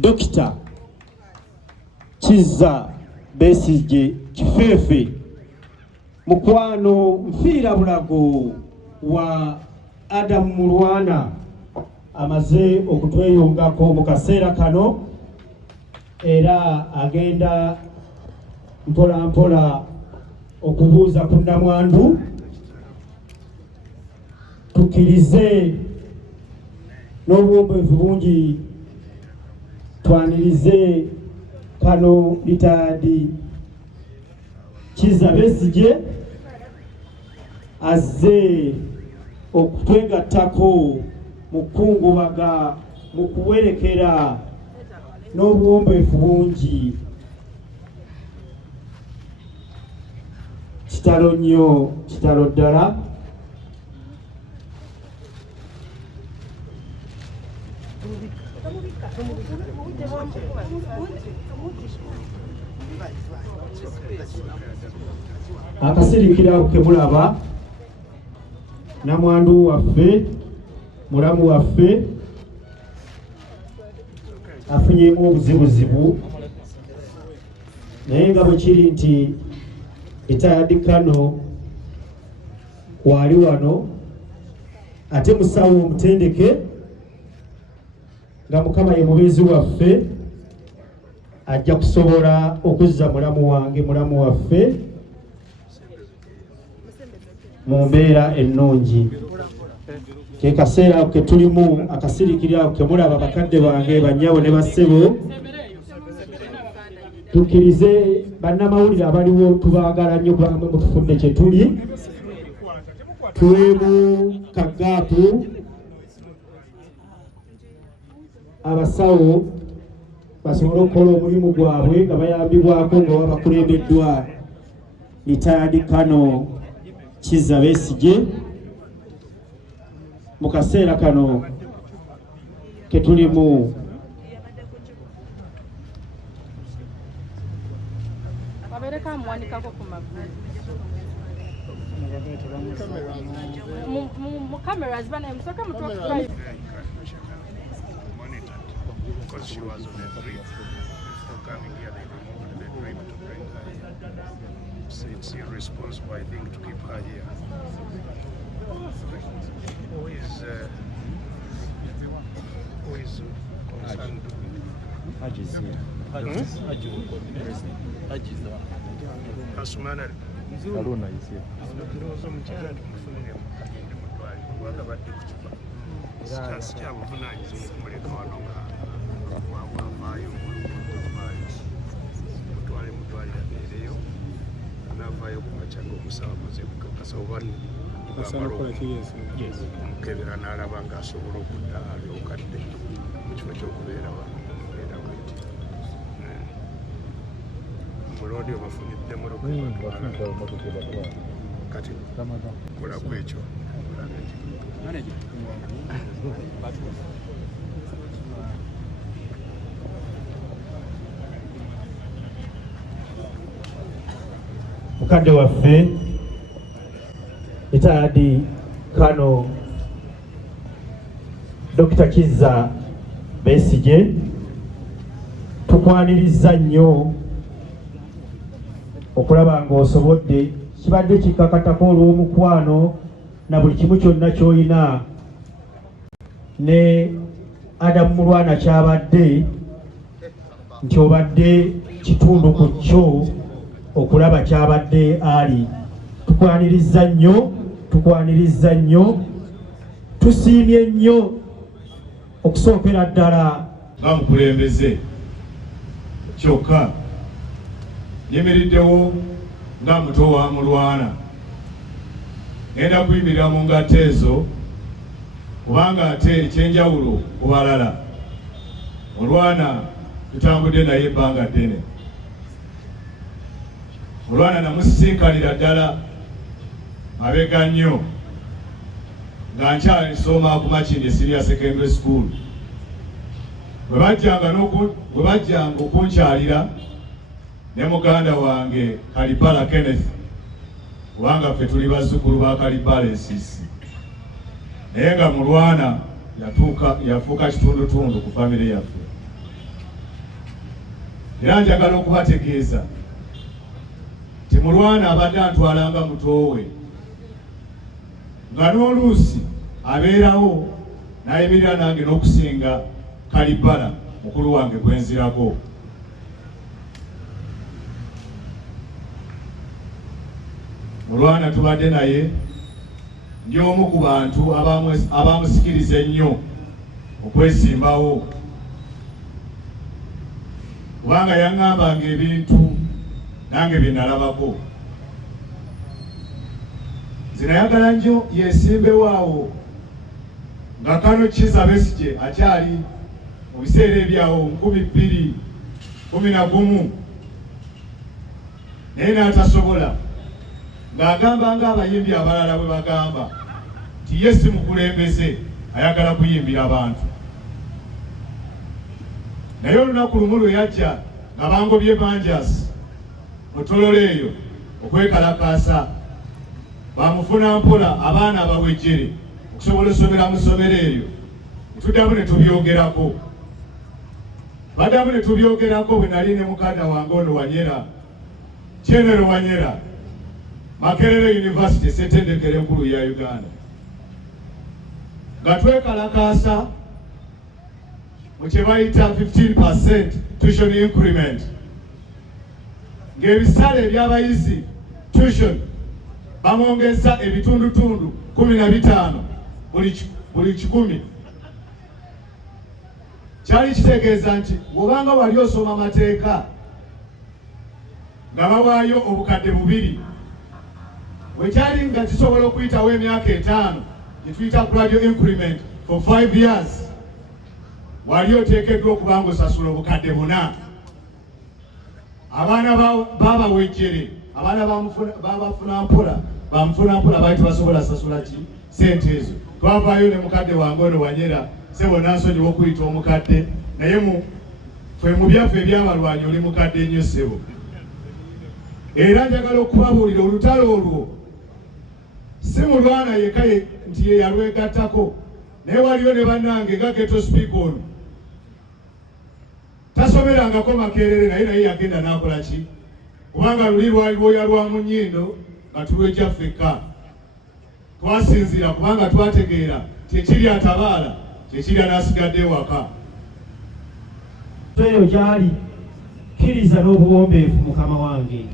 Dr. Kizza Besigye Kifeefe mukwano mfiira bulago wa Adam Mulwana amaze okutweyungako mu kaseera kano era agenda mpola mpola okubuuza ku Namwandu tukkirize n'obuwombeefu bungi twanirize kano litaadi Kizza Besigye azze okutwegattako mu kungubaga mu kuwerekera n'obuwombeefu bungi. Kitalo nnyo, kitalo ddala. Akasirikira ke mulaba Namwandu waffe mulamu waffe afunyemu obuzibuzibu naye nga bwe kiri nti etaadi kano wali wano ate musawo omutendeke nga Mukama ye mubeezi waffe ajja kusobola okuzza mulamu wange mulamu waffe mu mbeera ennungi. Ke kaseera ke tulimu akasirikira ke mulaba bakadde bange bannyabo ne bassebo tukkirize bannamawulire abaliwo tubaagala nnyo kubanga mutufudde kye tuli tuweemu kagaapu abasawo basobole okukola omulimu gwabwe nga bayambibwako nga babakulembeddwa litaadi kano Kizza Besigye mu kaseera kano ke tulimu. Because she was on a trip before coming here, they removed the trip to bring her. So it's irresponsible, I think, to keep her here. Who is concerned? Haji's here. Haji will coordinate. Haji's the one. Asumana. Aruna is here. Omukebera n'alaba ng'asobola okudda alyokadde mu kifo ky'okubeera wano mulodi obafuniddemu lukbatwala kati kolaku ekyo mukadde waffe etaadi kano Dr. Kizza Besigye tukwaniriza nnyo okulaba ng'osobodde kibadde kikakatako olw'omukwano na buli kimu kyonna ky'olina ne Adam Mulwana kyabadde nti obadde kitundu ku kyo okulaba kyabadde ali. Tukwaniriza nnyo tusiimye nnyo okusookera ddala nga mukulembeze kyokka yemiriddewo nga muto wa Mulwana ngenda kuyimirira mu ngatto ezo kubanga ate ekyenjawulo ku balala Mulwana tutambudde naye ebbanga ddene. Mulwana namusisinkanira ddala mabega nnyo nga nkyali nsoma ku Makindye Senior Secondary School bwe bajjanga okunkyalira ne muganda wange Kalibala Kenneth kubanga ffe tuli bazzukulu ba Kalibala Ensisi naye nga Mulwana yafuuka kitundutundu ku famire yaffe. era njagala okubategeeza nti Mulwana abadde antwalanga mutoowe nga n'oluusi abeerawo n'ayimirira nange n'okusinga Kalibala mukulu wange gwenzirako. Mulwana tubadde naye ndi omu ku bantu abamusikiriza ennyo okwesimbawo, kubanga yaŋŋambanga ebintu nange bye nalabako. Nze nayagala nnyo yeesimbewo awo nga kano Kizza Besigye akyali mu biseera ebyawo 2011 naye n'atasobola, ng'agamba ng'abayimbi abalala bwe bagamba nti ye si mukulembeze, ayagala kuyimbira abantu. Naye olunaku lumu lwe yajja nga bangobye Manjas mu Tololo eyo okwekalakaasa, bamufuna mpola abaana abawejjere okusobola osobera mu ssomero eryo. Tuddamu ne tubyogerako, baddamu ne tubyogerako bwe nali ne mukadda wange ono Wanyera, Kyenero Wanyera, Makerere University Ssettendekero enkulu ya Uganda, nga twekalakaasa mu kye bayita 15% tuition increment, ng'ebisale eby'abayizi tuition bamwongeza ebitundutundu 15 buli 100. Kyali kitegeeza nti bw'obanga wali osoma amateeka nga bawaayo obukadde 2, wekyali nga kisobola okuyitawo emyaka 5 gye tuyita gradual increment for 5 years, wali oteekeddwa okuba ng'osasula obukadde 4. Abaana babawejjere, abaana babafuna mpola, bamufuna mpola baali tebasobola sasula ki sente ezo. Twavaayo ne mukadde wange ono Wanyera, sebo nansonyiwa okuyita omukadde, naye fwe mu byaffe ebyabalwanyi oli mukadde nnyo sebo. Era njagala okubabuulira olutalo olwo si Mulwana yekka nti ye yalwegattako, naye waliyo ne bannange nga Ghetto Speaker ono tasomerangako Makerere, naye yagenda n'akola ki? Kubanga luli lwali lwoya lwa mu nnyindo nga tulwejjaffe eka. Twasinzira kubanga twategeera kyekiri atabaala kyekiri anasigadde ewaka. Eyo gyali kkiriza n'obuwombeefu Mukama wange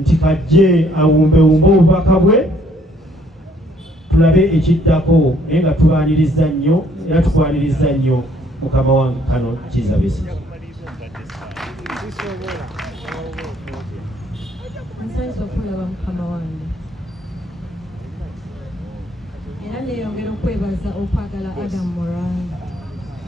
nti kajje awumbewumbe obubaka bwe tulabe ekiddako, naye nga tubaaniriza nnyo era tukwaniriza nnyo Mukama wange kano Kizza Besigye. Nsanyusa okulaba Mukama wange era neeyongera okwebaza okwagala Adam Mulwana.